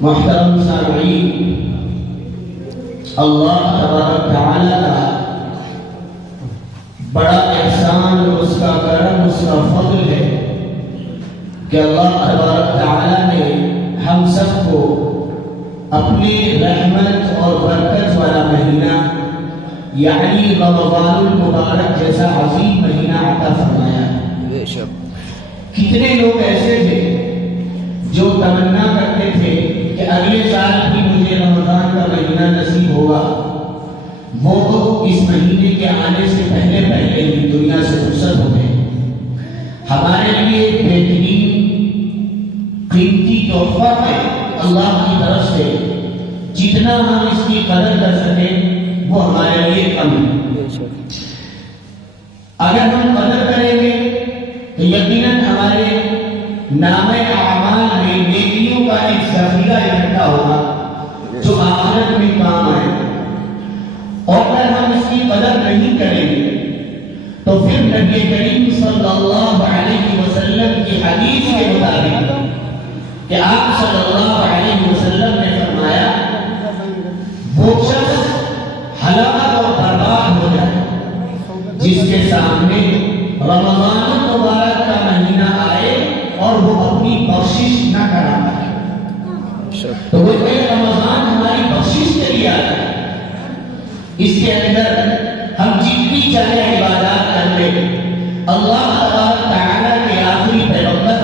محترم سامعین، اللہ تبارک تعالی کا بڑا احسان، اس کا کرم، اس کا فضل ہے کہ اللہ تبارک تعالی نے ہم سب کو اپنی رحمت اور برکت والا مہینہ یعنی رمضان المبارک جیسا عظیم مہینہ عطا فرمایا ہے۔ کتنے لوگ ایسے تھے جو تمنا کرتے تھے کہ اگلے سال بھی مجھے رمضان کا مہینہ نصیب ہوگا، وہ اس مہینے کے آنے سے پہلے پہلے ہی دنیا سے رخصت ہو گئے۔ ہمارے لیے ایک بہترین قیمتی تحفہ ہے اللہ کی طرف سے، جتنا ہم اس کی قدر کر سکیں وہ ہمارے لیے کم ہے۔ اگر ہم قدر کریں گے تو یقیناً ہمارے نام اعمال میں نیکیوں کا ایک ذخیرہ اکٹھا ہوگا جو آخرت میں کام آئے۔ اور اگر ہم اس کی قدر نہیں کریں گے تو پھر نبی کریم صلی اللہ علیہ وسلم کی حدیث کے مطابق کہ آپ صلی اللہ علیہ وسلم نے فرمایا وہ شخص ہلاکت اور برباد ہو جائے جس کے سامنے رمضان المبارک کا مہینہ آئے اور وہ اپنی بخشش نہ کرا پائے۔ تو وہ کہ رمضان ہماری بخشش کے لیے آتا ہے، اس کے اندر ہم جتنی چاہے عبادات کر لیں۔ اللہ تبارک تعالیٰ کے آخری پیغمبر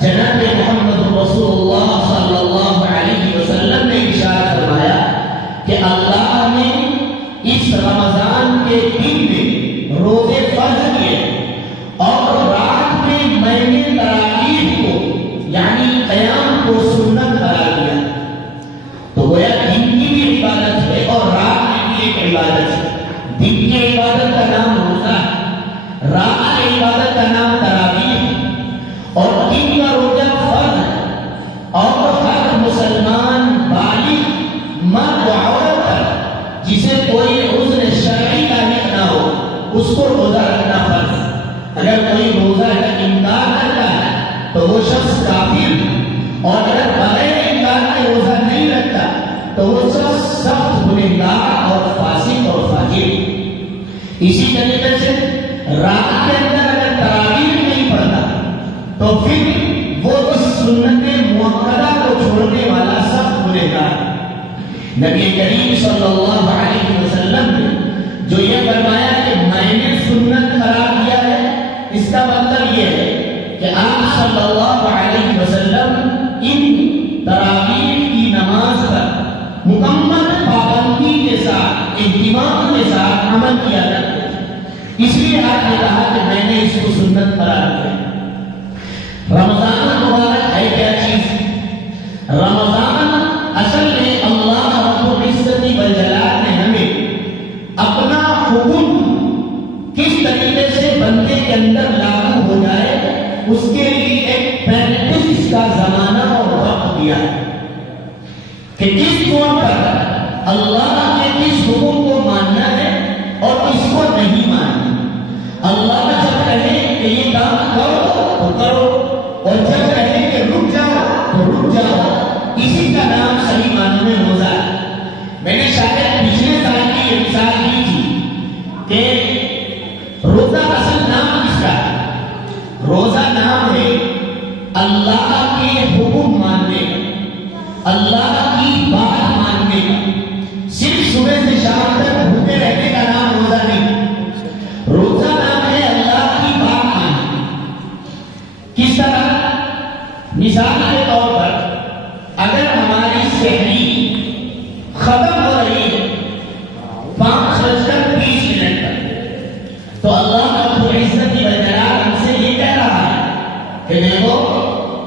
جناب محمد رسول اللہ صلی اللہ علیہ وسلم نے ارشاد فرمایا کہ اللہ نے اس رمضان کے دن میں روزے فرض کیے اور رات میں میں نے تراویح کو یعنی قیام کو سنت قرار دیا۔ تو گویا دن کی بھی عبادت ہے اور رات میں بھی ایک عبادت ہے۔ دن کی عبادت کا نام روزہ ہے، رات کی عبادت کا نام تراویح ہے، اور دن کا روزہ فرض ہے۔ اور ہر مسلمان بالغ مرد و عورت پر جسے کوئی عذر شرعی لاحق نہ ہو اس کو روزہ رکھنا فرض ہے۔ اگر کوئی روزہ کا انکار کرتا ہے تو وہ شخص کافر، اور اگر بغیر انکار کے روزہ نہیں رکھتا تو وہ شخص سخت گنہگار اور فاسق اور فاجر۔ اسی طریقے سے رات کے اندر اگر تراویح نہیں پڑھتا تو پھر وہ اس سنت مؤکدہ کو چھوڑنے والا سخت گنہگار۔ نبی کریم صلی اللہ علیہ وسلم نے جو یہ فرمایا کہ میں نے سنت قرار دیا ہے، اس کا مطلب یہ ہے کہ آپ صلی اللہ علیہ وسلم ان تراویح کی نماز پر مکمل پابندی کے ساتھ اہتمام کے ساتھ عمل کیا کرتے تھے۔ اس لیے آپ نے کہا کہ میں نے اس کو سنت قرار دیا۔ رمضان المبارک ہے کیا چیز؟ رمضان اصل میں اللہ رب العزت والجلال نے ہمیں اپنا حکم کس طریقے سے بندے کے اندر لاگو ہو جائے اس کے لیے ایک پریکٹس کا زمانہ اور وقت دیا ہے کہ کس طور پر اللہ کے کس حکم کو ماننا ہے اور کس کو نہیں ماننا۔ اللہ جب کہے کہ یہ کام کرو تو کرو، اور جب کہے کہ رک جاؤ تو رک جاؤ۔ اسی کا نام صحیح معنوں میں روزہ ہے۔ میں نے شاید پچھلے سال کی یہ مثال دی تھی کہ روزہ اصل نام کس کا ہے؟ روزہ نام ہے اللہ کے حکم ماننے کا، اللہ کی بات ماننے کا۔ صرف صبح سے شام تک بھوکے رہنے کا نام روزہ نہیں، روزہ نام ہے اللہ کی بات ماننے۔ کس طرح؟ مثال کے طور پر اگر ہماری سحری ختم ہو رہی ہے 5:20 پر تو اللہ رب العزت والجلال ہم سے یہ کہہ رہا ہے کہ دیکھو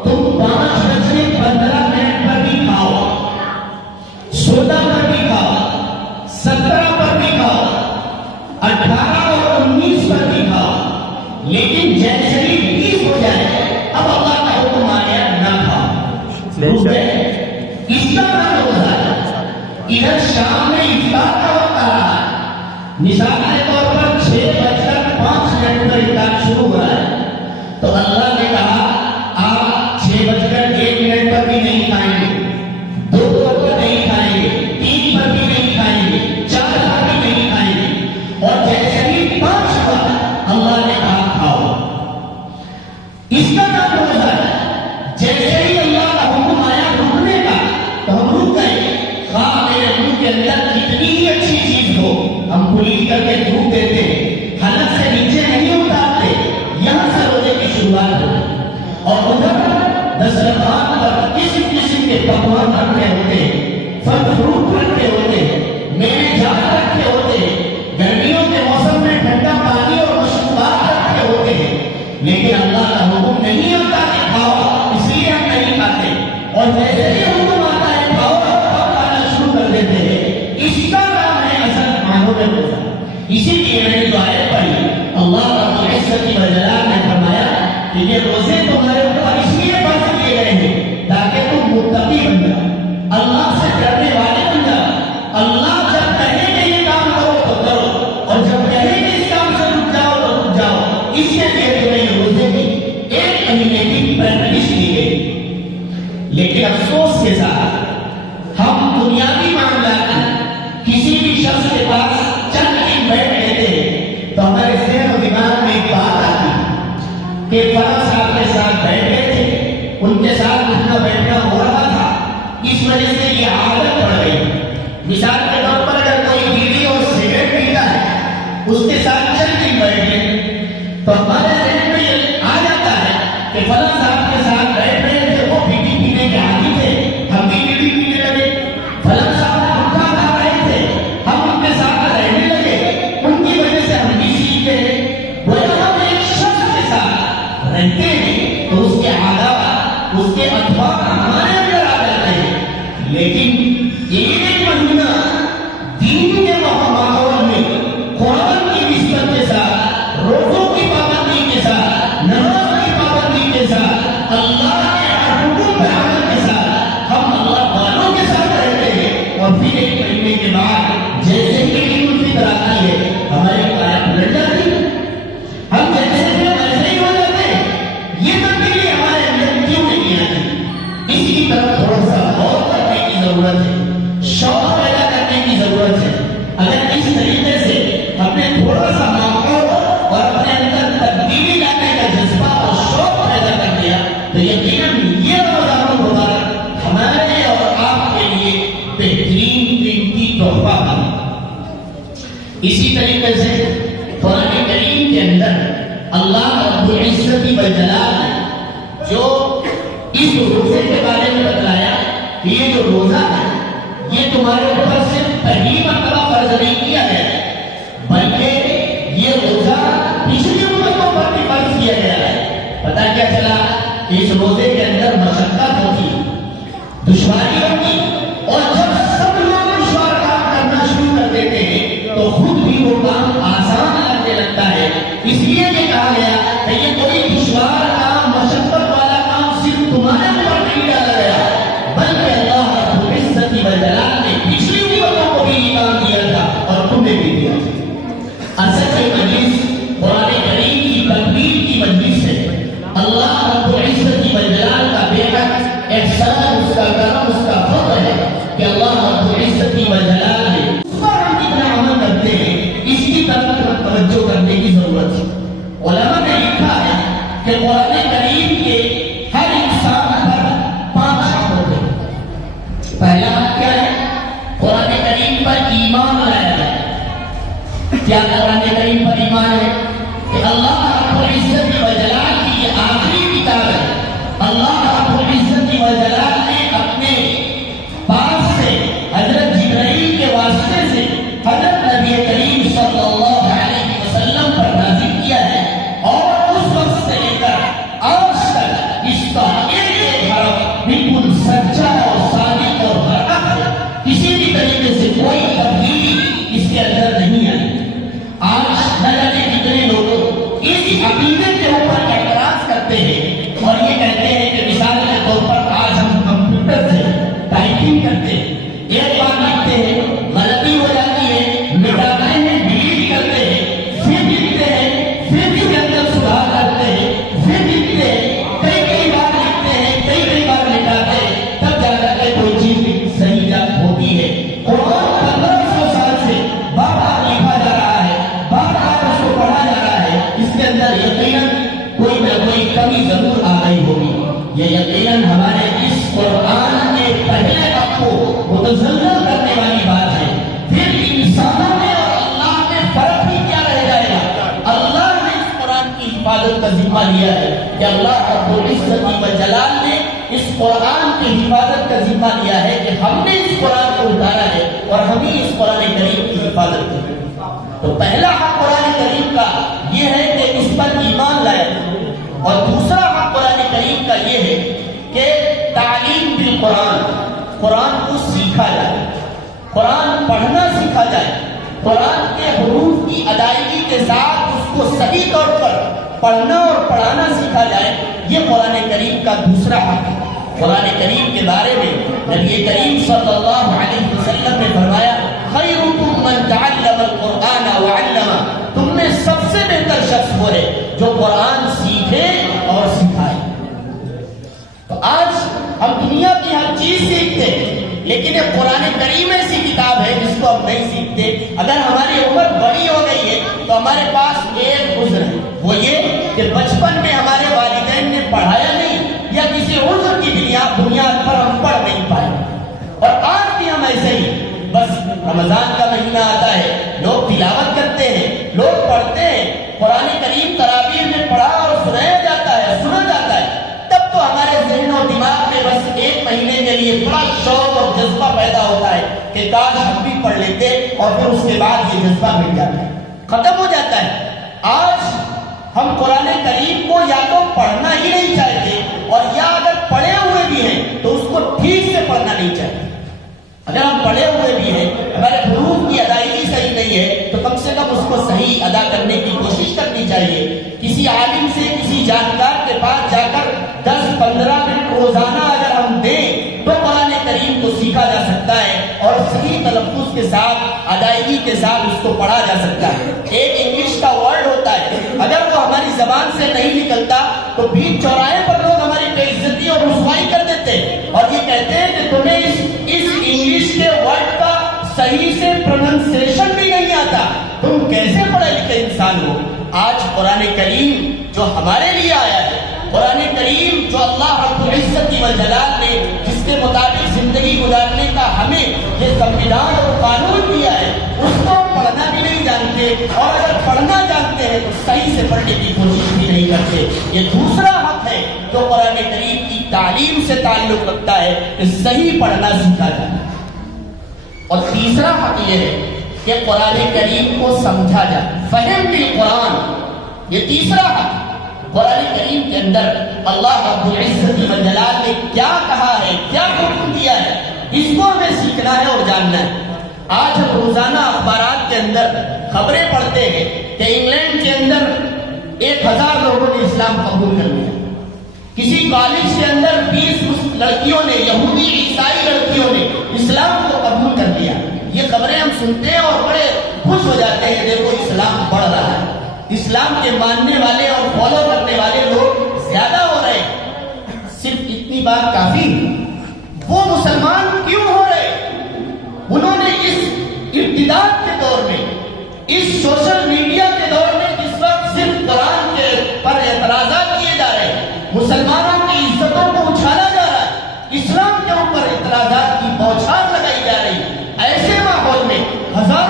تم 5:15 پر بھی کھاؤ، 16 پر بھی کھاؤ، 17 پر بھی کھاؤ، 18 اور 19 پر بھی کھاؤ، لیکن جیسے ہی 20 ہو جائے اب اللہ کا حکم آ گیا نہ کھاؤ۔ اس کا نام روزہ ہے۔ ادھر شام میں افطار کا وقت آ رہا ہے، مثال کے طور پر 6:05 پر افطار شروع ہو رہا ہے تو اللہ نے کہا آپ 6:01 پر بھی نہیں کھائیں گے، پکوان رکھے ہوتے، پھل فروٹ رکھے ہوتے، میوے جات رکھے ہوتے، گرمیوں کے موسم میں ٹھنڈا پانی اور مشروبات رکھے ہوتے ہیں، لیکن اللہ کا حکم نہیں آتا کہ کھاؤ، اس لیے ہم نہیں کھاتے، اور جیسے ہی حکم آتا ہے کھاؤ اور کھانا شروع کر دیتے ہیں۔ اس کا نام ہے اصل معنوں میں روزہ۔ اسی لیے میں نے جو آیت پڑھی، اللہ رب العزت والجلال نے فرمایا کہ یہ روزے تمہارے اوپر اس لیے فرض کیے گئے ہیں تاکہ تم متقی بن جاؤ، اللہ سے ڈرنے والے بن جاؤ۔ اللہ جب کہے کہ یہ کام کرو تو کرو، اور جب کہے کہ اس کام سے رک جاؤ تو رک جاؤ۔ اس کے لیے تمہیں روزے کی 1 مہینے کی پرورش کی گئی۔ لیکن افسوس کے ساتھ ہم دنیاوی معاملات میں کسی بھی شخص کے پاس چند دن بیٹھ لیتے ہیں تو ہمارے ذہن و دماغ میں ایک بات آتی ہے کہ فلاں صاحب کے ساتھ بیٹھ گئے تھے، ان کے ساتھ اٹھنا بیٹھنا ہو رہا تھا، اس وجہ سے یہ عادت پڑ گئی۔ مثال کے طور پر اگر کوئی بیڑی اور سگریٹ پیتا ہے، اس کے ساتھ چند دن بیٹھ گئے تو ہمارے ذہن میں یہ آ جاتا ہے کہ فلاں صاحب کے ساتھ بیٹھ رہے تھے، وہ بیڑی پینے کے عادی تھے، ہم بھی بیڑی پینے لگے۔ فلاں صاحب گٹکا کھا رہے تھے، ہم ان کے ساتھ رہنے لگے، ان کی وجہ سے ہم بھی سیکھ گئے۔ وہ ہم ایک شخص کے ساتھ رہتے ہیں تو اس کے عادات، اس کے اخلاق ہمارے اندر آ جاتے ہیں، لیکن ایک مہینہ دین کے ماحول میں قرآن کی نسبت کے ساتھ، روزوں کی پابندی کے ساتھ، نماز کی پابندی کے ساتھ، اللہ کے حکم پہ عمل کے ساتھ ہم اللہ والوں کے ساتھ رہتے ہیں، اور پھر 1 مہینے کے بعد جیسے ہی عید الفطر آتی ہے ہماری کایا پلٹ جاتی ہے، ہم جیسے تھے ویسے ہی ہو جاتے ہیں۔ یہ تبدیلی ہمارے اندر کیوں نہیں آتی؟ اس کی طرف تھوڑا سا غور کرنے کی ضرورت ہے، شوق پیدا کرنے کی ضرورت ہے۔ اگر اس طریقے سے ہم نے تھوڑا سا ماحول اور اپنے اندر تبدیلی لانے کا جذبہ اور شوق پیدا کر دیا تو یقیناً یہ رمضان المبارک ہمارے اور آپ کے لیے بہترین قیمتی تحفہ ہے۔ اسی طریقے سے قرآن کریم کے اندر اللہ رب العزت والجلال نے جو اس روزے کے بارے میں بتلایا کہ یہ جو روزہ ہے یہ تمہارے اوپر صرف پہلی مرتبہ فرض نہیں کیا گیا ہے، بلکہ یہ روزہ پچھلی امتوں پر بھی فرض کیا گیا ہے۔ پتہ کیا چلا؟ اس روزے کے اندر مشقت ہوتی، دشواری ہوتی، اور جب سب لوگ دشوار کام کرنا شروع کر دیتے ہیں تو خود بھی وہ کام آسان لگنے لگتا ہے۔ اس لیے یہ کہا گیا کہ یہ کوئی دشوار کام، مشقت والا کام صرف تمہارے اوپر نہیں ڈالا گیا، بلکہ اللہ رب العزت والجلال نے پچھلی امتوں کو بھی یہ کام دیا تھا اور تمہیں بھی دیا تھا۔ اصل میں مجلس قرآن کریم کی تکمیل کی مجلس ہے۔ اللہ رب العزت والجلال کا بیٹا احسان، اس کا کرم، اس کا فضل ہے کہ اللہ رب العزت والجلال نے اس پر ہم کتنا عمل کرتے ہیں، اس کی طرف توجہ کرنے کی ضرورت ہے۔ علماء نے لکھا ہے کہ قرآن کریم کے ہر انسان پر 5 حق ہوتے ہیں۔ پہلا حق کیا ہے؟ قرآن کریم پر ایمان لایا ہے۔ کیا قرآن کریم پر ایمان ہے؟ کہ اللہ رب العزت والجلال کی یہ آخری کتاب ہے۔ اللہ رب العزت والجلال نے اپنے پاس سے حضرت جبرائیل کے واسطے سے حضرت نبی کریم صلی اللہ علیہ وسلم پر نازل کیا ہے، اور اس وقت سے لے کر آج تک اس کا ایک حرف بالکل سچا اور صادق اور حق ہے، کسی بھی طریقے سے کوئی تبدیلی اس کے اندر نہیں آئی۔ آج نہ جانے کتنے لوگ اس عقیدے کے اوپر اعتراض کرتے ہیں اور یہ کہتے ہیں کہ مثال کے طور پر آج ہم کمپیوٹر سے ٹائپنگ کرتے ہیں، ایک بار لکھتے ہیں، غلطی ہو جاتی ہے، مٹاتے ہیں، ڈیلیٹ کرتے ہیں، پھر لکھتے ہیں، پھر اس کے اندر سدھار کرتے ہیں، پھر لکھتے ہیں، کئی بار لکھتے ہیں، کئی بار مٹاتے ہیں، تب جا کر کے کوئی چیز صحیح ہوتی ہے۔ قرآن 1500 سال سے بار بار لکھا جا رہا ہے، بار بار اس کو پڑھا جا رہا ہے، اس کے اندر یقیناً کوئی نہ کوئی کمی ضرور آ گئی ہوگی۔ یہ یقیناً ہمارے اس قرآن کے پہلے حق کو متزلزل کرنے والی بات ہے۔ پھر انسانوں میں اور اللہ میں فرق بھی کیا رہ جائے گا؟ اللہ نے اس قرآن کی حفاظت کا ذمہ لیا ہے کہ اللہ رب العزت والجلال نے اس قرآن کی حفاظت کا ذمہ لیا ہے کہ ہم نے اس قرآن کو اتارا ہے اور ہم ہی اس قرآن کریم کی حفاظت کریں۔ تو پہلا حق قرآن کریم کا یہ ہے کہ اس پر ایمان لائے، اور دوسرا حق قرآن کریم کا یہ ہے کہ تعلیم بالقرآن، قرآن کو سیکھا جائے، قرآن پڑھنا سیکھا جائے، قرآن کے حروف کی ادائیگی کے ساتھ اس کو صحیح طور پر پڑھنا اور پڑھانا سیکھا جائے، یہ قرآن کریم کا دوسرا حق ہے۔ قرآن کریم کے بارے میں نبی کریم صلی اللہ علیہ وسلم نے فرمایا خیرکم من تعلم القرآن وعلمہ، تم میں سب سے بہتر شخص وہ ہے جو قرآن سیکھے اور سکھائے۔ تو آج ہم دنیا کی ہر چیز سیکھتے ہیں، لیکن یہ قرآن کریم ایسی کتاب ہے جس کو ہم نہیں سیکھتے۔ اگر ہماری عمر بڑی ہو گئی ہے تو ہمارے پاس ایک عذر ہے، وہ یہ کہ بچپن میں ہمارے والدین نے پڑھایا نہیں، یا کسی عذر کی بنیاد پر ہم پڑھ نہیں پائے۔ اور آج بھی ہم ایسے ہی، بس رمضان کا مہینہ آتا ہے، لوگ تلاوت کرتے ہیں، لوگ پڑھتے ہیں، قرآن کریم تراویح میں پڑھا اور سنایا جاتا ہے، سنا جاتا ہے، تب تو ہمارے ذہن و دماغ میں بس ایک مہینے کے لیے بڑا شوق اور جذبہ پیدا ہوتا ہے کہ کاش ہم بھی پڑھ لیتے، اور پھر اس کے بعد یہ جذبہ مٹ جاتا ہے، ختم ہو جاتا ہے۔ آج ہم قرآن کریم کو یا تو پڑھنا ہی نہیں چاہتے، اور یا اگر پڑھے ہوئے بھی ہیں تو اس کو ٹھیک سے پڑھنا نہیں چاہتے۔ اگر ہم پڑھے ہوئے بھی ہیں، ہمارے حروف کی ادائیگی صحیح نہیں ہے، تو کم سے کم اس کو صحیح ادا کرنے کی کوشش کرنی چاہیے۔ کسی عالم سے، کسی جانکار کے پاس جا کر 10-15 منٹ روزانہ اگر ہم دیں تو قرآن کریم کو سیکھا جا سکتا ہے، اور صحیح تلفظ کے ساتھ، ادائیگی کے ساتھ اس کو پڑھا جا سکتا ہے۔ ایک انگلش کا ورڈ ہوتا ہے، اگر وہ ہماری زبان سے نہیں نکلتا تو بیچ چوراہے پر لوگ ہماری بے عزتی اور رسوائی کر دیتے ہیں، اور یہ کہتے ہیں کہ تمہیں اس انگلش کے ورڈ کا صحیح سے پروننسیشن بھی نہیں آتا، تم کیسے پڑھے لکھے انسان ہو۔ آج قرآن کریم جو ہمارے لیے آیا ہے، قرآن کریم جو اللہ رب العزت والجلال نے جس کے مطابق زندگی گزارنے کا ہمیں یہ سنویدھان اور قانون دیا ہے، اس کو پڑھنا بھی نہیں جانتے، اور اگر پڑھنا جانتے ہیں تو صحیح سے پڑھنے کی کوشش بھی نہیں کرتے۔ یہ دوسرا حق ہے جو قرآن کریم کی تعلیم سے تعلق رکھتا ہے کہ صحیح پڑھنا سیکھا جائے۔ اور تیسرا حق یہ ہے کہ قرآن کریم کو سمجھا جائے، فہم بالقرآن، یہ تیسرا حق۔ قرآن کریم کے اندر اللہ رب العزت والجلال نے کیا کہا ہے، کیا حکم دیا ہے، اس کو ہمیں سیکھنا ہے اور جاننا ہے۔ آج ہم روزانہ اخبارات کے اندر خبریں پڑھتے ہیں کہ انگلینڈ کے اندر 1000 لوگوں نے اسلام قبول کر لیا، کسی کالج کے اندر 20 لڑکیوں نے، یہودی عیسائی لڑکیوں نے اسلام کو قبول کر لیا۔ یہ خبریں ہم سنتے ہیں اور بڑے خوش ہو جاتے ہیں، دیکھو اسلام بڑھ رہا ہے، اسلام کے ماننے والے اور فالو کرنے والے لوگ زیادہ ہو رہے ہیں۔ صرف اتنی بات کافی، وہ مسلمان کیوں ہو رہے؟ انہوں نے اس ارتداد کے دور میں، اس سوشل میڈیا کے دور میں، جس وقت صرف قرآن کے پر اعتراضات کیے جا رہے ہیں، مسلمانوں کی عزتوں کو اچھالا جا رہا ہے، اسلام کے اوپر اعتراضات کی بوچھار لگائی جا رہی ہے، ایسے ماحول میں ہزار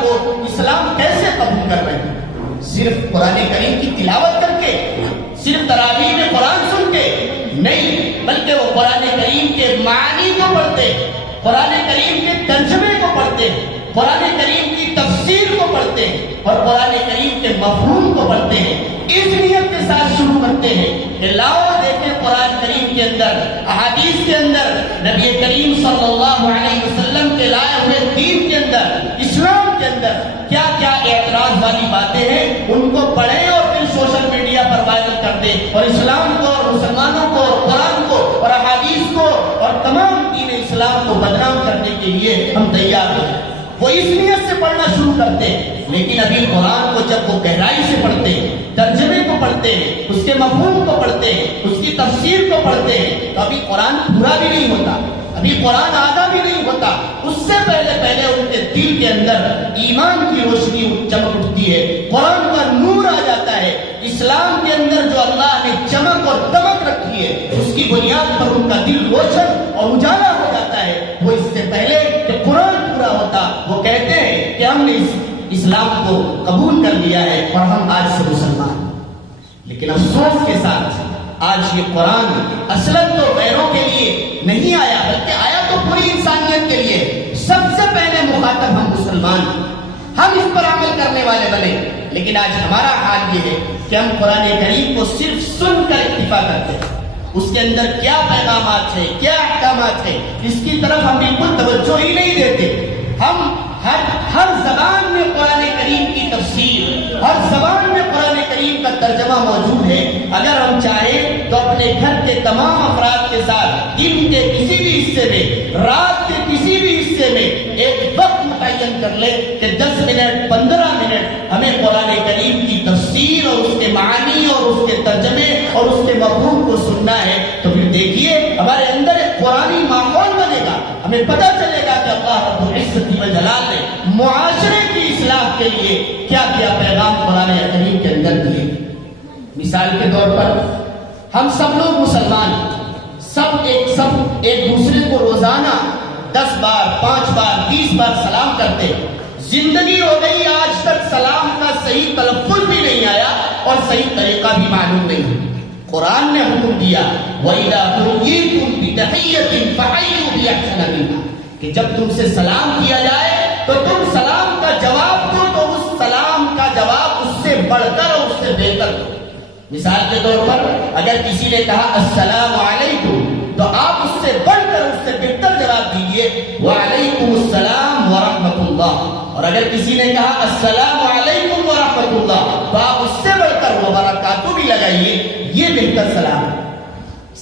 لوگ اسلام کیسے قبول کر رہے ہیں؟ صرف قرآن کریم کی تلاوت کر کے، صرف تراویح میں قرآن سن کے نہیں، بلکہ وہ قرآن کریم کے معنی کو پڑھتے، قرآن کریم کے ترجمے کو پڑھتے، قرآن کریم کی تفسیر کو پڑھتے ہیں، اور قرآن کریم کے مفہوم کو پڑھتے ہیں۔ اس نیت کے ساتھ شروع کرتے ہیں کہ لاؤ دیکھیں قرآن کریم کے اندر، احادیث کے اندر، نبی کریم صلی اللہ علیہ وسلم کے لائے ہوئے دین کے اندر، اسلام کے اندر کیا کیا اعتراض والی باتیں ہیں، ان کو پڑھیں اور پھر سوشل میڈیا پر وائرل کر دیں، اور اسلام کو اور مسلمانوں کو اور قرآن کو اور احادیث کو اور تمام دین اسلام کو بدنام کرنے کے لیے ہم تیار ہیں۔ وہ اس نیت سے پڑھنا شروع کرتے ہیں، لیکن ابھی قرآن کو جب وہ گہرائی سے پڑھتے ہیں، ترجمے کو پڑھتے ہیں، اس کے مفہوم کو پڑھتے ہیں، اس کی تفسیر کو پڑھتے ہیں، تو ابھی قرآن پورا بھی نہیں ہوتا، ابھی قرآن آدھا بھی نہیں ہوتا۔ اس سے پہلے ان کے دل کے اندر ایمان کی روشنی چمک اٹھتی ہے، قرآن کا نور آ جاتا ہے، اسلام کے اندر جو اللہ نے چمک اور دمک رکھی ہے، اس کی بنیاد پر ان کا دل روشن اور اجالا ہو جاتا ہے۔ وہ اس سے پہلے کہ قرآن پورا ہوتا، وہ کہتے ہیں کہ ہم نے اسلام کو قبول کر لیا ہے اور ہم آج سے مسلمان ہیں۔ لیکن افسوس کے ساتھ آج یہ قرآن اصلاً تو غیروں کے لیے نہیں آیا، بلکہ آیا تو پوری انسانیت کے لیے۔ سب سے پہلے مخاطب ہم مسلمان، ہم اس پر عمل کرنے والے بنے۔ لیکن آج ہمارا حال یہ ہے کہ ہم قرآن کریم کو صرف سن کر اکتفا کرتے ہیں، اس کے اندر کیا پیغامات ہیں، کیا احکامات ہیں، اس کی طرف ہم بالکل توجہ ہی نہیں دیتے۔ ہم ہر زبان میں قرآن کریم کی تفسیر، ہر زبان میں قرآن کریم کا ترجمہ موجود ہے۔ اگر ہم چاہیں تو اپنے گھر کے تمام افراد کے ساتھ دن کے کسی بھی حصے میں، رات کے کسی بھی حصے میں ایک وقت متعین کر لے کہ 10 منٹ 15 منٹ ہمیں قرآن کریم کی تفسیر اور اس کے معانی اور اس کے ترجمے اور اس کے مفہوم کو سننا ہے، تو پھر دیکھیے ہمارے اندر ایک قرآنی ماحول بنے گا۔ ہمیں پتہ چلے گا کہ اللہ رب العزت و جلال نے معاشرے کی اصلاح کے لیے کیا کیا پیغام قرآن کریم کے اندر دیے۔ مثال کے طور پر ہم سب لوگ مسلمان سب ایک دوسرے کو روزانہ 10 بار 5 بار 20 بار سلام کرتے، زندگی ہو گئی آج تک سلام کا صحیح تلفظ بھی نہیں آیا اور صحیح طریقہ بھی معلوم نہیں۔ قرآن نے حکم دیا وَإِذَا حُيِّيتُم بِتَحِيَّةٍ فَحَيُّوا بِأَحْسَنَ مِنْهَا، کہ جب تم سے سلام کیا جائے تو تم سلام کا جواب دو تو اس سلام کا جواب اس سے بڑھ کر اور اس سے بہتر دو۔ مثال کے طور پر اگر کسی نے کہا السلام علیکم تو آپ اس سے بڑھ کر اس سے بہتر جواب دیجئے وعلیکم السلام ورحمۃ اللہ، اور اگر کسی نے کہا السلام علیکم ورحمۃ اللہ تو آپ اس سے بڑھ کر وبرکاتہ بھی لگائیے، یہ بہتر سلام ہے۔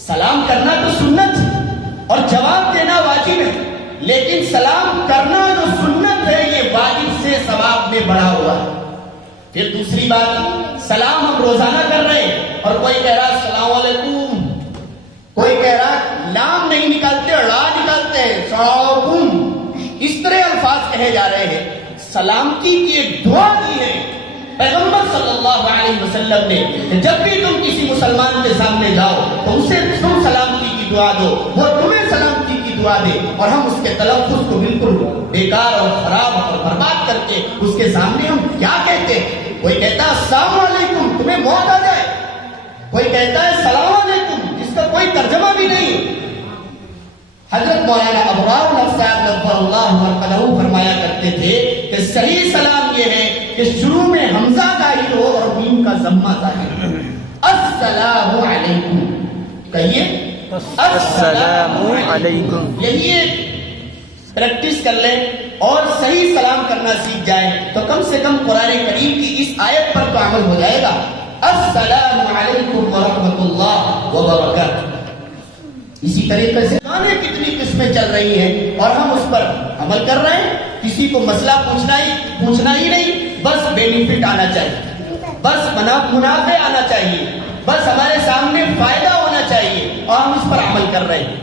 سلام کرنا تو سنت اور جواب دینا واجب ہے، لیکن سلام کرنا جو سنت ہے یہ واجب سے ثواب میں بڑھا ہوا ہے۔ پھر دوسری بات، سلام ہم روزانہ کر رہے ہیں اور کوئی کہہ رہا السلام علیکم، کوئی کہہ رہا لام نہیں نکالتے ڑا نکالتے ہیں سلام، اس طرح الفاظ کہے جا رہے ہیں۔ سلامتی کی ایک دعا دی ہے پیغمبر صلی اللہ علیہ وسلم نے کہ جب بھی تم کسی مسلمان کے سامنے جاؤ تو اسے تم سلامتی کی دعا دو، وہ تمہیں سلامتی کی دعا دے، اور ہم اس کے تلفظ کو بالکل بیکار اور خراب اور برباد کر کے اس کے سامنے ہم کیا کہتے ہیں؟ کوئی کہتا ہے السلام علیکم تمہیں موت آ جائے، کوئی کہتا ہے السلام علیکم جس کا کوئی ترجمہ بھی نہیں۔ حضرت مولانا ابرار صاحب نظر اللہ مرقدہ فرمایا کرتے تھے کہ صحیح سلام یہ ہے کہ شروع میں حمزہ ظاہر ہو اور میم کا ضمہ ظاہر ہو۔ السلام علیکم کہیے السلام علیکم، یہی ایک پریکٹس کر لیں اور صحیح سلام کرنا سیکھ جائیں تو کم سے کم قرآن کریم کی اس آیت پر تو عمل ہو جائے گا۔ السلام علیکم ورحمۃ اللہ وبرکاتہ۔ اسی طریقے سے گانے کتنی قسمیں چل رہی ہیں اور ہم اس پر عمل کر رہے ہیں۔ کسی کو مسئلہ پوچھنا ہی نہیں، بس بینیفٹ آنا چاہیے، بس منافع آنا چاہیے، بس ہمارے سامنے فائدہ ہونا چاہیے اور ہم اس پر عمل کر رہے ہیں۔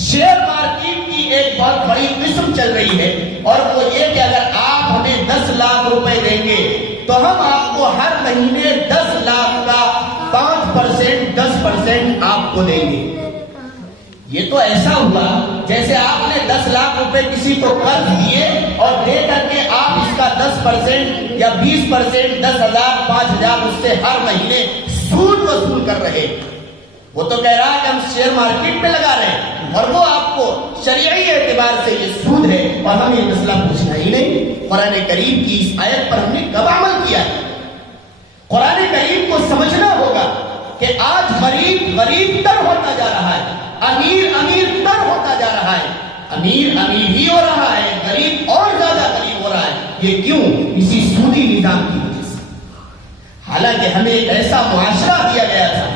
شیئر مارکیٹ کی ایک بہت بڑی قسم چل رہی ہے اور وہ یہ کہ اگر آپ ہمیں 10 لاکھ روپے دیں گے تو ہم آپ کو ہر مہینے 10 لاکھ کا 5% 10% آپ کو دیں گے۔ یہ تو ایسا ہوا جیسے آپ نے 10 لاکھ روپے کسی کو قرض دیے اور دے کر کے آپ اس کا 10% یا 20% 10,000 5,000 اس سے ہر مہینے سود وصول کر رہے۔ وہ تو کہہ رہا ہے کہ ہم شیئر مارکیٹ میں لگا رہے ہیں اور وہ آپ کو شرعی اعتبار سے یہ سود ہے اور ہم یہ مسئلہ پوچھنا ہی نہیں۔ قرآن کریم کی اس آیت پر ہم نے کب عمل کیا ہے؟ قرآن کریم کو سمجھنا ہوگا کہ آج غریب غریب تر ہوتا جا رہا ہے، امیر امیر تر ہوتا جا رہا ہے، امیر امیر ہی ہو رہا ہے، غریب اور زیادہ غریب ہو رہا ہے۔ یہ کیوں؟ اسی سودی نظام کی وجہ سے۔ حالانکہ ہمیں ایک ایسا معاشرہ دیا گیا تھا،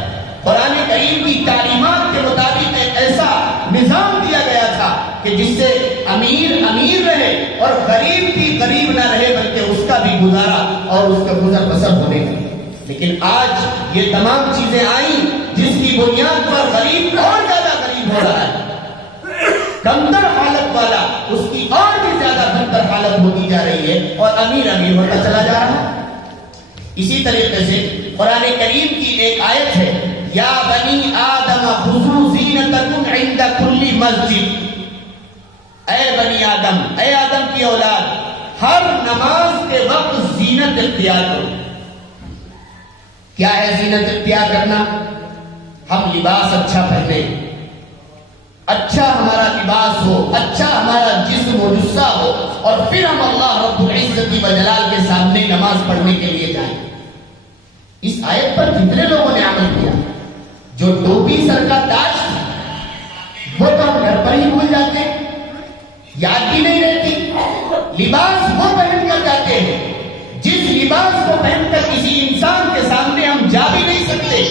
قرآن کریم کی تعلیمات کے مطابق ایک ایسا نظام دیا گیا تھا کہ جس سے امیر امیر رہے اور غریب بھی غریب نہ رہے بلکہ اس کا بھی گزارا اور اس کا گزر بسر ہونے لگے۔ لیکن آج یہ تمام چیزیں آئیں جس کی بنیاد پر غریب اور زیادہ غریب ہو رہا ہے، کمتر حالت والا اس کی اور بھی زیادہ کمتر حالت ہوتی جا رہی ہے اور امیر امیر ہوتا چلا جا رہا ہے۔ اسی طریقے سے قرآن کریم کی ایک آیت ہے یا بنی آدم خذوا زینتکم عند کل مسجد، اے بنی آدم، اے آدم کی اولاد، ہر نماز کے وقت زینت اختیار کرو۔ کیا ہے زینت اختیار کرنا؟ ہم لباس اچھا پہنے، اچھا ہمارا لباس ہو، اچھا ہمارا جسم و جسہ ہو، اور پھر ہم اللہ رب العزت و جلال کے سامنے نماز پڑھنے کے لیے جائیں۔ اس آیت پر کتنے لوگوں نے عمل کیا؟ جو ٹوپی سر کا تاج تھا وہ تو ہم گھر پر ہی بھول جاتے ہیں، یاد بھی نہیں رہتی۔ لباس وہ پہن کر جاتے ہیں جس لباس کو پہن کر کسی انسان کے سامنے ہم جا بھی نہیں سکتے،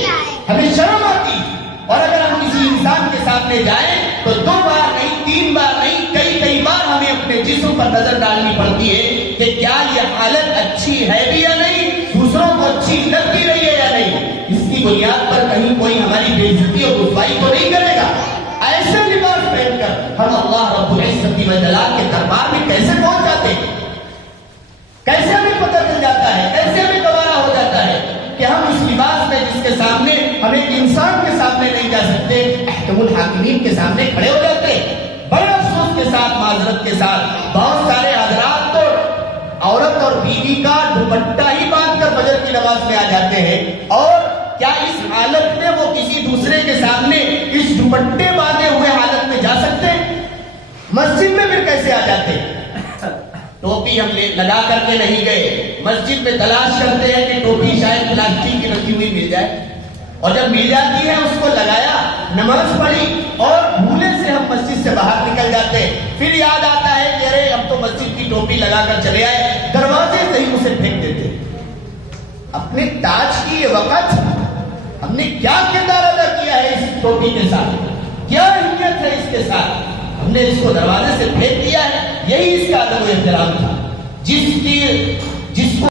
ہمیں شرم آتی، اور اگر ہم کسی انسان کے سامنے جائیں تو 2 بار نہیں، 3 بار نہیں، کئی بار ہمیں اپنے جسم پر نظر ڈالنی پڑتی ہے کہ کیا یہ حالت اچھی ہے بھی یا نہیں، دوسروں کو اچھی لگ بھی رہی ہے یا نہیں، اس کی بنیاد پر کہیں کوئی ہماری بے عزتی اور رسوائی تو نہیں کرے گا۔ ایسے لباس پہن کر ہم اللہ رب العزت و جلال کے دربار میں کیسے پہنچ جاتے ہیں؟ کیسے ہمیں پتہ چل جاتا ہے، کیسے ہمیں گوارا ہو جاتا ہے کہ ہم اس لباس میں جس کے سامنے ہم ایک انسان کے سامنے نہیں جا سکتے، احکم الحاکمین کے سامنے کھڑے ہو جاتے ہیں۔ بڑے افسوس کے ساتھ، معذرت کے ساتھ، بہت سارے حضرات تو عورت اور بیوی کا دوپٹہ ہی باندھ کر فجر کی نماز میں آ جاتے ہیں، اور کیا اس حالت میں وہ کسی دوسرے کے سامنے اس دوپٹے باندھے ہوئے حالت میں جا سکتے ہیں؟ مسجد میں پھر کیسے آ جاتے ہیں؟ ٹوپی ہم لگا کر کے نہیں گئے، مسجد میں تلاش کرتے ہیں کہ ٹوپی شاید پلاسٹک کی رکھی ہوئی مل جائے، اور جب مل جاتی ہے اس کو لگایا، نماز پڑھی، اور بھولے سے ہم مسجد سے باہر نکل جاتے ہیں۔ پھر یاد آتا ہے کہ ارے ہم تو مسجد کی ٹوپی لگا کر چلے آئے، دروازے سے ہی اسے پھینک دیتے۔ اپنے تاج کی یہ وقت ہم نے کیا کردار ادا کیا ہے اس ٹوپی کے ساتھ، کیا اہمیت ہے اس کے ساتھ، ہم نے اس کو دروازے سے پھینک دیا ہے۔ یہی اس کا ادب و احترام تھا، جس کو